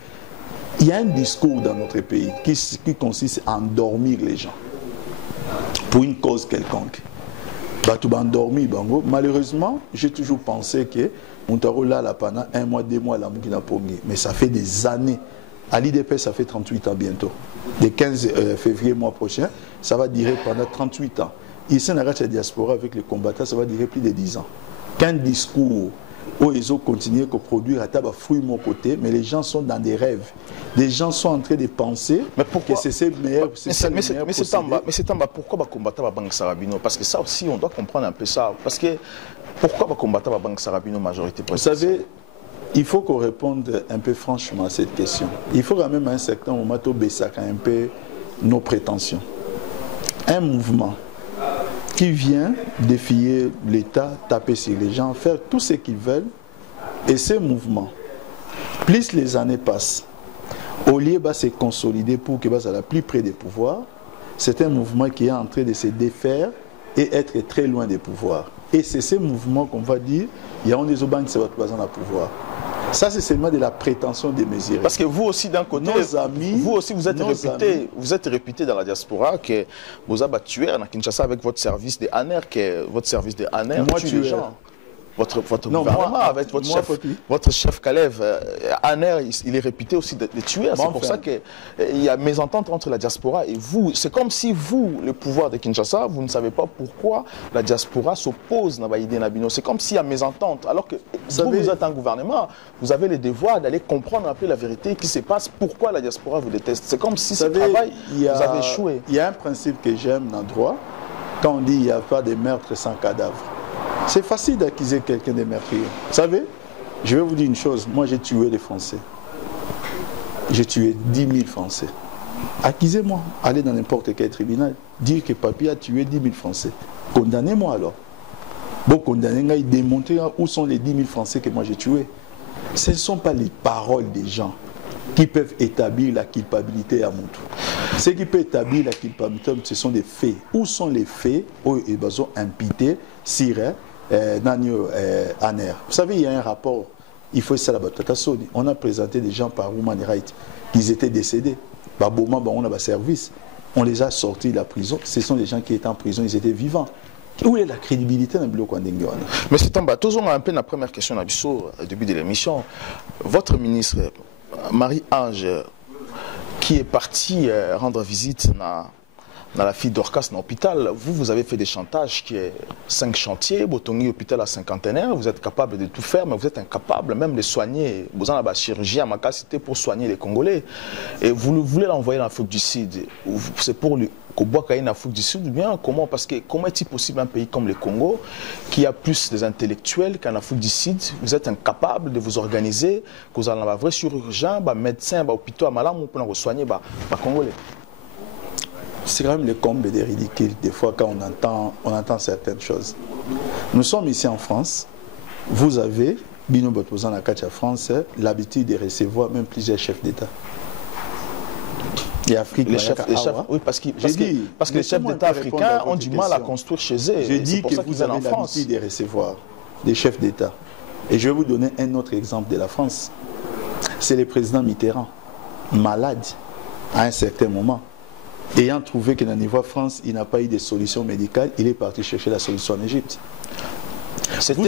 Il y a un discours dans notre pays qui consiste à endormir les gens pour une cause quelconque. Bato bandormi bango. Malheureusement, j'ai toujours pensé que Montaro là pendant 1 mois, 2 mois, la Moukina Pongi. Mais ça fait des années. À l'IDP, ça fait 38 ans bientôt. Le 15 février mois prochain, ça va durer pendant 38 ans. Ici, dans la diaspora, avec les combattants, ça va durer plus de 10 ans. Qu'un discours où ils ont continué à produire à tabac fruit mon côté, mais les gens sont dans des rêves. Les gens sont en train de penser que c'est ces meilleurs. Mais c'est en bas, pourquoi les combattants à Banque Sarabino? Parce que ça aussi, on doit comprendre un peu ça. Parce que pourquoi les combattants à Banque Sarabino, majorité présidentielle? Vous savez, il faut qu'on réponde un peu franchement à cette question. Il faut quand même à un certain moment baisser un peu nos prétentions. Un mouvement qui vient défier l'État, taper sur les gens, faire tout ce qu'ils veulent. Et ces mouvements, plus les années passent, au lieu de se consolider pour que soit plus près des pouvoirs, c'est un mouvement qui est en train de se défaire et être très loin des pouvoirs. Et c'est ces mouvements qu'on va dire, il y a des aubaines qui sont dans le pouvoir. Ça, c'est seulement de la prétention démesurée. Parce que vous aussi, d'un côté, vous aussi, vous êtes réputé dans la diaspora que vous avez tué à Kinshasa avec votre service de ANER, que votre service de ANER tue les gens. Votre gouvernement, avec votre chef Kalev, Aner, il est réputé aussi de tuer. C'est pour ça qu'il y a mésentente entre la diaspora et vous. C'est comme si vous, le pouvoir de Kinshasa, vous ne savez pas pourquoi la diaspora s'oppose à Baïdé Nabino. C'est comme s'il y a mésentente. Alors que vous êtes un gouvernement, vous avez le devoir d'aller comprendre un peu la vérité qui se passe, pourquoi la diaspora vous déteste. C'est comme si ce travail, vous avez échoué. Il y a un principe que j'aime dans le droit, quand on dit qu'il n'y a pas de meurtre sans cadavre. C'est facile d'accuser quelqu'un de meurtrier. Vous savez, je vais vous dire une chose. Moi, j'ai tué les Français. J'ai tué 10 000 Français. Accusez-moi. Allez dans n'importe quel tribunal. Dire que Papi a tué 10 000 Français. Condamnez-moi alors. Bon, condamnez-moi et démontrez où sont les 10 000 Français que moi j'ai tués. Ce ne sont pas les paroles des gens qui peuvent établir la culpabilité à mon tour. Ce qui peut établir la culpabilité, ce sont des faits. Où sont les faits où ils sont imputés sur Aner? Vous savez, il y a un rapport, il faut ça là-bas. On a présenté des gens par Human Rights qui étaient décédés. On a un service. On les a sortis de la prison. Ce sont des gens qui étaient en prison, ils étaient vivants. Où est la crédibilité dans le bloc? Mais c'est en bas. Toujours un peu la première question au début de l'émission. Votre ministre, Marie-Ange, qui est partie rendre visite dans la fille d'Orcas dans l'hôpital, vous avez fait des chantages qui est 5 chantiers, Botongi hôpital à cinquantenaire, vous êtes capable de tout faire, mais vous êtes incapable même de soigner. Vous avez la chirurgie à Makasité pour soigner les Congolais. Et vous voulez l'envoyer en Afrique du Sud. C'est pour lui. En Afrique du Sud, bien comment? Parce que comment est-il possible un pays comme le Congo, qui a plus des intellectuels qu'en Afrique du Sud, vous êtes incapable de vous organiser, que vous avez un vrai chirurgien, un médecin, un hôpital à Malam pour soigner les Congolais? C'est quand même le comble des ridicules, des fois, quand on entend certaines choses. Nous sommes ici en France. Vous avez, Bino Botozan à Katia France, l'habitude de recevoir même plusieurs chefs d'État. Et Afrique, oui, parce que les chefs d'État africains ont du mal à construire chez eux. Je dis que vous avez l'habitude de recevoir des chefs d'État. Et je vais vous donner un autre exemple de la France. C'est le président Mitterrand, malade à un certain moment. Ayant trouvé que dans le niveau France, il n'a pas eu de solution médicale, il est parti chercher la solution en Égypte. Vous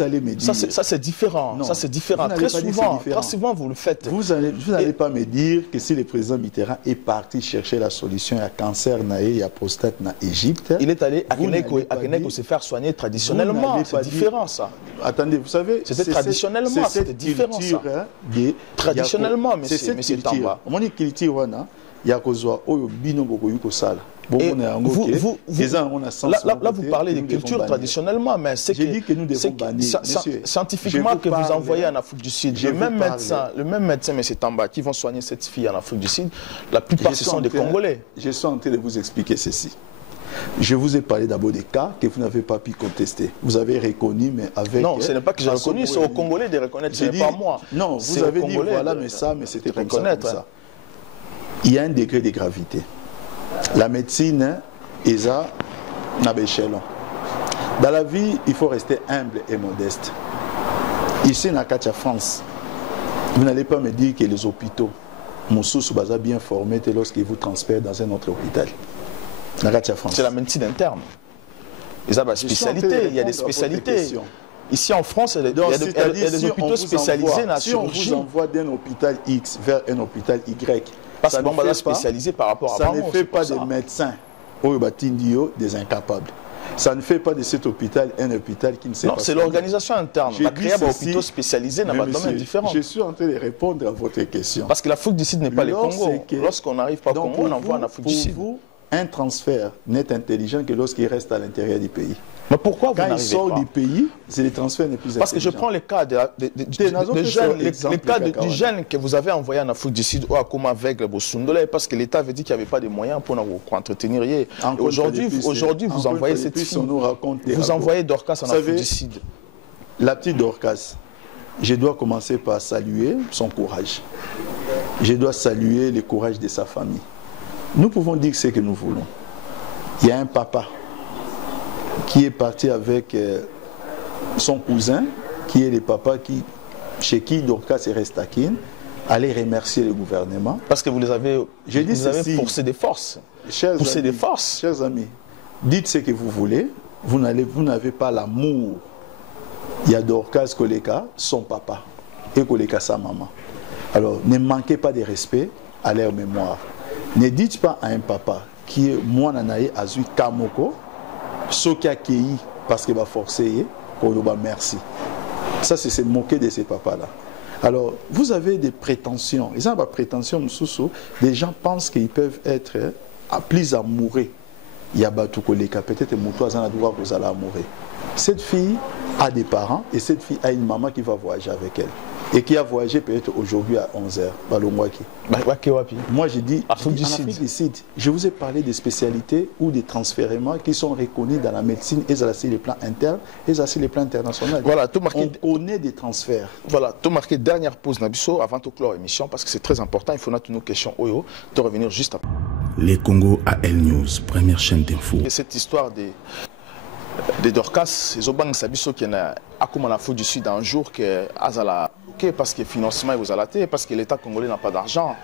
allez me dire... Ça, c'est différent. Ça, c'est différent. Très souvent, vous le faites. Vous n'allez pas me dire que si le président Mitterrand est parti chercher la solution à cancer, il y a prostate en Égypte... Il est allé à Keneko se faire soigner traditionnellement. C'est différent, ça. Attendez, vous savez... C'était traditionnellement, c'était différent, ça. Traditionnellement, mais c'est Tamba. On dit culture, il y a bino sala. Là, vous parlez de culture traditionnellement, mais c'est scientifiquement que vous envoyez en Afrique du Sud. Le même médecin, M. Tamba, qui vont soigner cette fille en Afrique du Sud, la plupart, ce sont des Congolais. Je suis en train de vous expliquer ceci. Je vous ai parlé d'abord des cas que vous n'avez pas pu contester. Vous avez reconnu, mais avec... Non, ce n'est pas que j'ai reconnu, c'est aux Congolais de reconnaître, ce n'est pas moi. Non, vous avez dit, voilà, mais c'était comme ça. Il y a un degré de gravité. La médecine, Isa, n'a pas échelon. Dans la vie, il faut rester humble et modeste. Ici, dans la France, vous n'allez pas me dire que les hôpitaux, Moussou sont bien formés lorsqu'ils vous transfèrent dans un autre hôpital. C'est la médecine interne. Ils ont des spécialités, il y a des spécialités. Ici en France, il y a des hôpitaux spécialisés dans la chirurgie. Si on vous envoie d'un hôpital X vers un hôpital Y, parce qu'on va spécialiser par rapport à ça ne fait pas des médecins, des incapables. Ça ne fait pas de cet hôpital un hôpital qui ne sait pas. Non, c'est l'organisation interne. On a créé un hôpital spécialisé dans un domaine différent. Je suis en train de répondre à votre question. Parce que l'Afrique du Sud n'est pas le Congo. Lorsqu'on n'arrive pas au Congo, on envoie en Afrique du Sud. Pour vous, un transfert n'est intelligent que lorsqu'il reste à l'intérieur du pays. Mais pourquoi vous n'arrivez pas? Quand il sort du pays, c'est les transferts les plus intelligents. Parce que je prends le cas du jeune que vous avez envoyé en Afrique du Sud, comme avec le Bosundole, parce que l'État avait dit qu'il n'y avait pas de moyens pour entretenir. Aujourd'hui, vous envoyez cette fille, vous envoyez Dorcas en Afrique du Sud. La petite Dorcas, je dois commencer par saluer son courage. Je dois saluer le courage de sa famille. Nous pouvons dire ce que nous voulons. Il y a un papa qui est parti avec son cousin, qui est le papa chez qui Dorcas est Restakine, aller remercier le gouvernement. Parce que vous les avez, forcé des forces. Chers amis, dites ce que vous voulez, vous n'avez pas l'amour. Il y a Dorcas Koleka, son papa, et Koleka sa maman. Alors, ne manquez pas de respect à leur mémoire. Ne dites pas à un papa qui est moi nanaye azui kamoko, ce qui a accueilli parce qu'il va forcer, qu'on va merci. Ça, c'est se moquer de ces papas-là. Alors, vous avez des prétentions. Ils ont des prétentions, des gens pensent qu'ils peuvent être plus amoureux. Il y a Batou Koleka, peut-être Moutoua a droit vous allez amourer. Cette fille a des parents et cette fille a une maman qui va voyager avec elle. Et qui a voyagé peut-être aujourd'hui à 11h. Moi, j'ai dit, en Afrique du Sud, je vous ai parlé des spécialités ou des transfèrements qui sont reconnus dans la médecine et sur les plans internes et sur les plans internationaux. Voilà, on connaît des transferts. Voilà, tout marqué dernière pause Nabiso avant de clore l'émission parce que c'est très important. Il faut notre nos questions Oyo de revenir juste après. Les Congo AL News, première chaîne d'info. Cette histoire des Dorcas, ils ont banque Sabiso qui est à l'Afrique du Sud un jour que Azala parce que le financement vous a parce que l'État congolais n'a pas d'argent.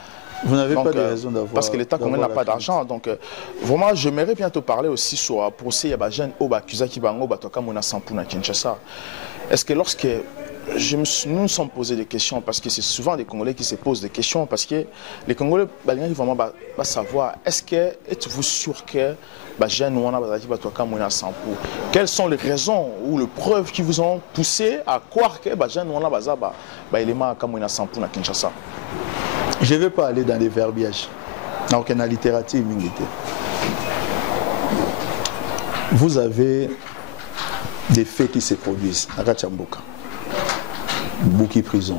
Vous n'avez pas de raison d'avoir. Parce que l'État congolais n'a pas d'argent. Donc, vraiment, j'aimerais bien te parler aussi sur le procès de jeunes accusés qui vont à Sampuna Kinshasa. Est-ce que lorsque nous nous sommes posé des questions, parce que c'est souvent les Congolais qui se posent des questions, parce que les Congolais vont vraiment savoir, êtes-vous sûr que les jeunes quelles sont les raisons ou les preuves qui vous ont poussé à croire que les jeunes à Kinshasa? Je ne vais pas aller dans les verbiages. Donc, il y a une littérature militaire. Vous avez des faits qui se produisent à Kachamboka. Bouki prison.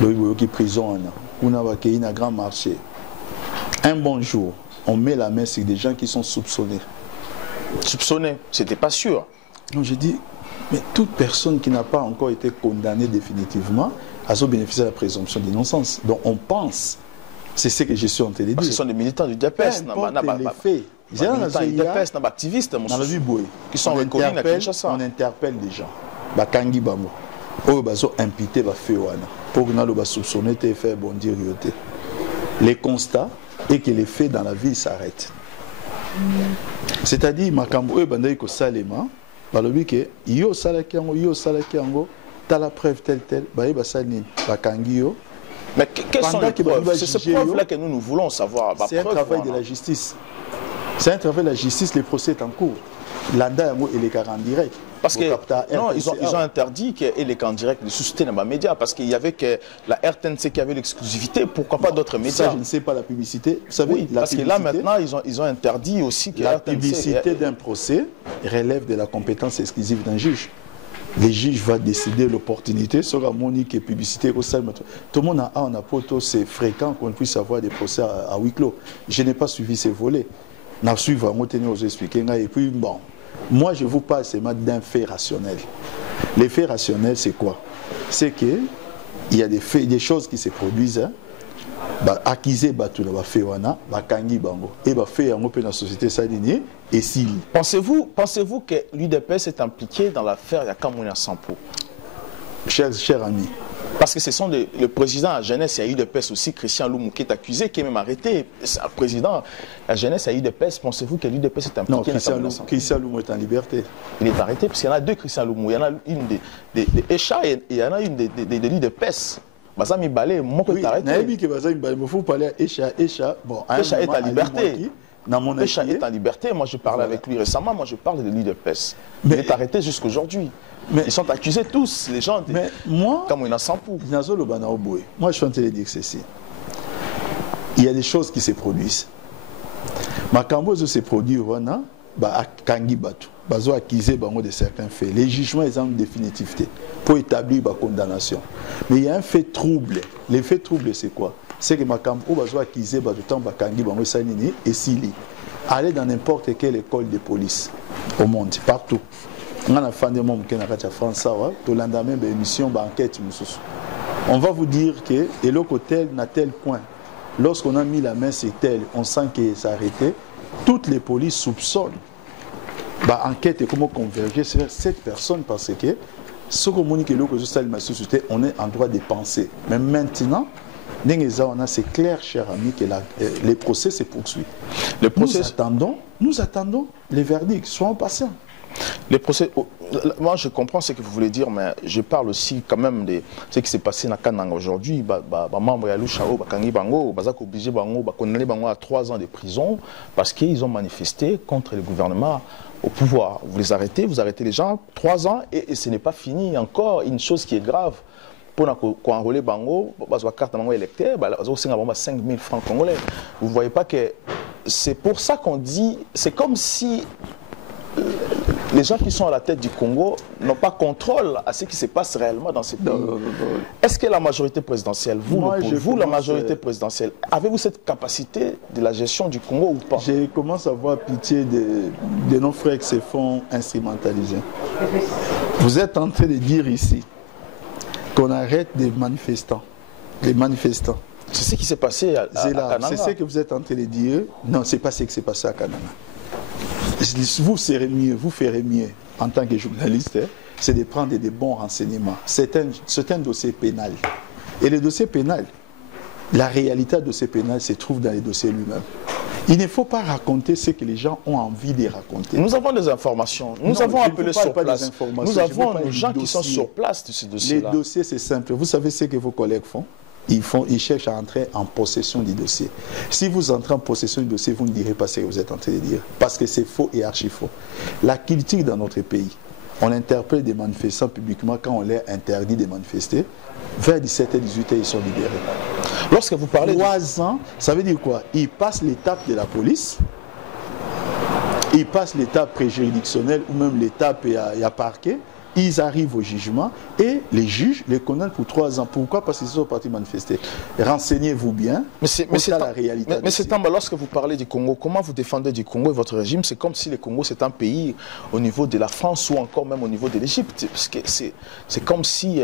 Bouki prison, on a un grand marché. Un bon jour, on met la main sur des gens qui sont soupçonnés. Soupçonnés, c'était pas sûr. Donc je dis, mais toute personne qui n'a pas encore été condamnée définitivement a bénéficié de la présomption d'innocence. Donc on pense, c'est ce que je suis en train de dire. Parce que ce sont des militants du DPS. Les faits. Activistes qui sont reconnus à Kinshasa. On interpelle des gens. Bakangi Bango. Ils sont imputés pour que nous soupçonner et faire bondir. Les constats et que les faits dans la vie s'arrêtent. C'est-à-dire, Makambo Bandaï ko Salema, balobi ke yo salakiango, t'as la preuve telle, baïba salni, bakangio. Mais quelles sont les preuves? C'est ces preuves-là que nous voulons savoir. C'est un travail de la justice. C'est un travail de la justice, le procès est en cours. L'ANDA et les cas en direct. Parce que non, ils ont interdit que les cas en direct de susciter dans les médias parce qu'il y avait que la RTNC qui avait l'exclusivité, pourquoi pas d'autres médias? Ça, je ne sais pas la publicité. Vous savez, oui, parce que là maintenant, ils ont interdit aussi que la publicité d'un procès relève de la compétence exclusive d'un juge. Le juge va décider l'opportunité, sera monique et publicité. Tout le monde a un apôtre, c'est fréquent qu'on puisse avoir des procès à huis clos. Je n'ai pas suivi ces volets. Je suis vraiment tenu aux expliquer. Et puis, bon. Moi, je vous parle seulement d'un fait rationnel. Les faits rationnels, c'est quoi? C'est qu'il y a des faits, des choses qui se produisent. Acquisé batu la fait wana, bakangi bango. Et fait en open la société sadini et si. Pensez-vous que l'UDPS est impliqué dans l'affaire Yakamouna Sampo? chers amis. Parce que ce sont le président à jeunesse et à UDPS aussi, Christian Loumou, qui est accusé, qui est même arrêté. Un président à jeunesse et à UDPS, pensez-vous que l'UDPS est impliqué? Non, Christian Loumou est en liberté. Il est arrêté parce qu'il y en a deux Christian Loumou. Il y en a une des Echa et il y en a une de l'UDPS. Bazami Balé, moi qui est arrêté. Oui, il faut parler à Echa. Bon, Echa est en liberté. Echa est en liberté. Moi, je parlais avec lui récemment. Moi, je parle de l'UDPS. Il est arrêté jusqu'aujourd'hui. Ils sont accusés tous, les gens. Mais moi, comme il y en a 100 pour. Moi, je suis en train de dire ceci. Il y a des choses qui se produisent. Ma camboise se produit, à Kangi Batu. Bazo accusé de certains faits. Les jugements sont en définitivité pour établir la condamnation. Mais il y a un fait trouble. Les faits troubles, c'est quoi? C'est que ma camboise bazo accusé de temps Kangi Bango Sanini et Sili. Aller dans n'importe quelle école de police au monde, partout. On a fait des moments qui sont France, émission, enquête. On va vous dire que et l'hôtel n'a tel point. Lorsqu'on a mis la main sur tel, on sent qu'il s'est arrêté. Toutes les polices soupçonnent. Enquête et comment converger sur cette personne parce que ce qu'on dit que on est en droit de penser. Mais maintenant, c'est clair, cher ami, que les procès se poursuivent. Nous attendons les verdicts. Soyons patients. Les procès, moi je comprends ce que vous voulez dire, mais je parle aussi quand même de ce qui s'est passé dans Kananga aujourd'hui. Membre de Louchao, Bakangi Bango, Bazak obligé Bango, condamné Bango à 3 ans de prison parce qu'ils ont manifesté contre le gouvernement au pouvoir. Vous les arrêtez, vous arrêtez les gens, 3 ans et ce n'est pas fini. Encore une chose qui est grave. Pour enrôler Bango, la carte Bango électeur, 5 000 francs congolais. Vous ne voyez pas que c'est pour ça qu'on dit, c'est comme si les gens qui sont à la tête du Congo n'ont pas contrôle à ce qui se passe réellement dans ces pays. Est-ce que la majorité présidentielle, vous la majorité présidentielle, avez-vous cette capacité de la gestion du Congo ou pas? Je commence à avoir pitié de nos frères qui se font instrumentaliser. Vous êtes en train de dire ici qu'on arrête des manifestants. Les manifestants. C'est ce qui s'est passé à Kananga. C'est ce que vous êtes en train de dire. Non, ce n'est pas ce qui s'est passé à Kananga. Vous ferez mieux en tant que journaliste, c'est de prendre des bons renseignements. C'est un dossier pénal. Et le dossier pénal, la réalité du dossier pénal se trouve dans le dossier lui-même. Il ne faut pas raconter ce que les gens ont envie de raconter. Nous avons des informations. Nous avons appelé sur place. Nous avons des gens qui sont sur place de ce dossier-là. Les dossiers, c'est simple. Vous savez ce que vos collègues font? Ils cherchent à entrer en possession du dossier. Si vous entrez en possession du dossier, vous ne direz pas ce que vous êtes en train de dire. Parce que c'est faux et archi faux. La culture dans notre pays, on interpelle des manifestants publiquement quand on leur interdit de manifester. Vers 17h, 18h, ils sont libérés. Lorsque vous parlez 3 ans, ça veut dire quoi? Ils passent l'étape de la police, ils passent l'étape préjuridictionnelle ou même l'étape à parquet. Ils arrivent au jugement et les juges les condamnent pour 3 ans. Pourquoi? Parce qu'ils sont partis manifester. Renseignez-vous bien. Mais c'est la réalité. Mais c'est lorsque vous parlez du Congo, comment vous défendez du Congo et votre régime? C'est comme si le Congo c'est un pays au niveau de la France ou encore même au niveau de l'Égypte. Parce que c'est comme si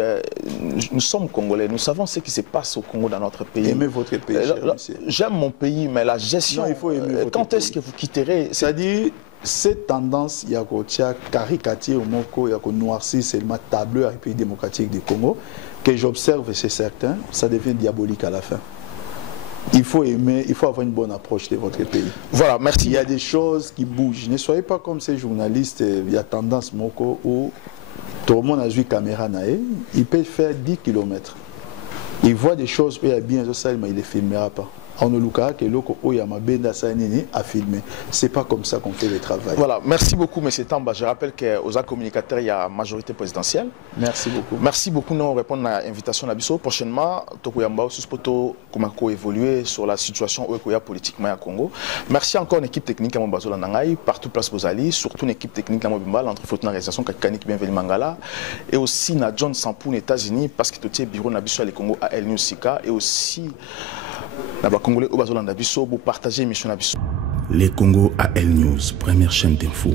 nous sommes Congolais. Nous savons ce qui se passe au Congo dans notre pays. Aimez votre pays, cher monsieur. J'aime mon pays, mais la gestion. Non, il faut aimer votre quand est-ce que vous quitterez? C'est-à-dire cette tendance, il y a une caricature, il y a une noircie, c'est le tableau à la République démocratique du Congo, que j'observe, c'est certain, ça devient diabolique à la fin. Il faut aimer, il faut avoir une bonne approche de votre pays. Voilà, merci. Il y a des choses qui bougent. Ne soyez pas comme ces journalistes, il y a tendance Moko où tout le monde a vu caméra naïe, il peut faire 10 km. Il voit des choses où il y a bien, mais il ne les filmera pas. On ne luka que loko oyama benda sanini a filmé. C'est pas comme ça qu'on fait le travail. Voilà, merci beaucoup M. Tamba. Je rappelle qu'aux communicateurs il y a majorité présidentielle. Merci beaucoup. Merci beaucoup. Nous répondons à l'invitation d'Abisso. Prochainement, Tokuyamba aussi pour évoluer sur la situation politiquement au Congo. Merci encore à l'équipe technique à Mobazola Nangaï, partout place Bozali, surtout l'équipe technique à Mobimbal, entre faute réalisation Kanik Bienvenue Mangala, et aussi na John Sampou aux États-Unis, parce que tout est bureau d'Abisso à le Congo à El News Sika, et aussi les Congolais au Bazola d'Abisso pour partager l'émission d'Abisso. Les Congo à El News, première chaîne d'info.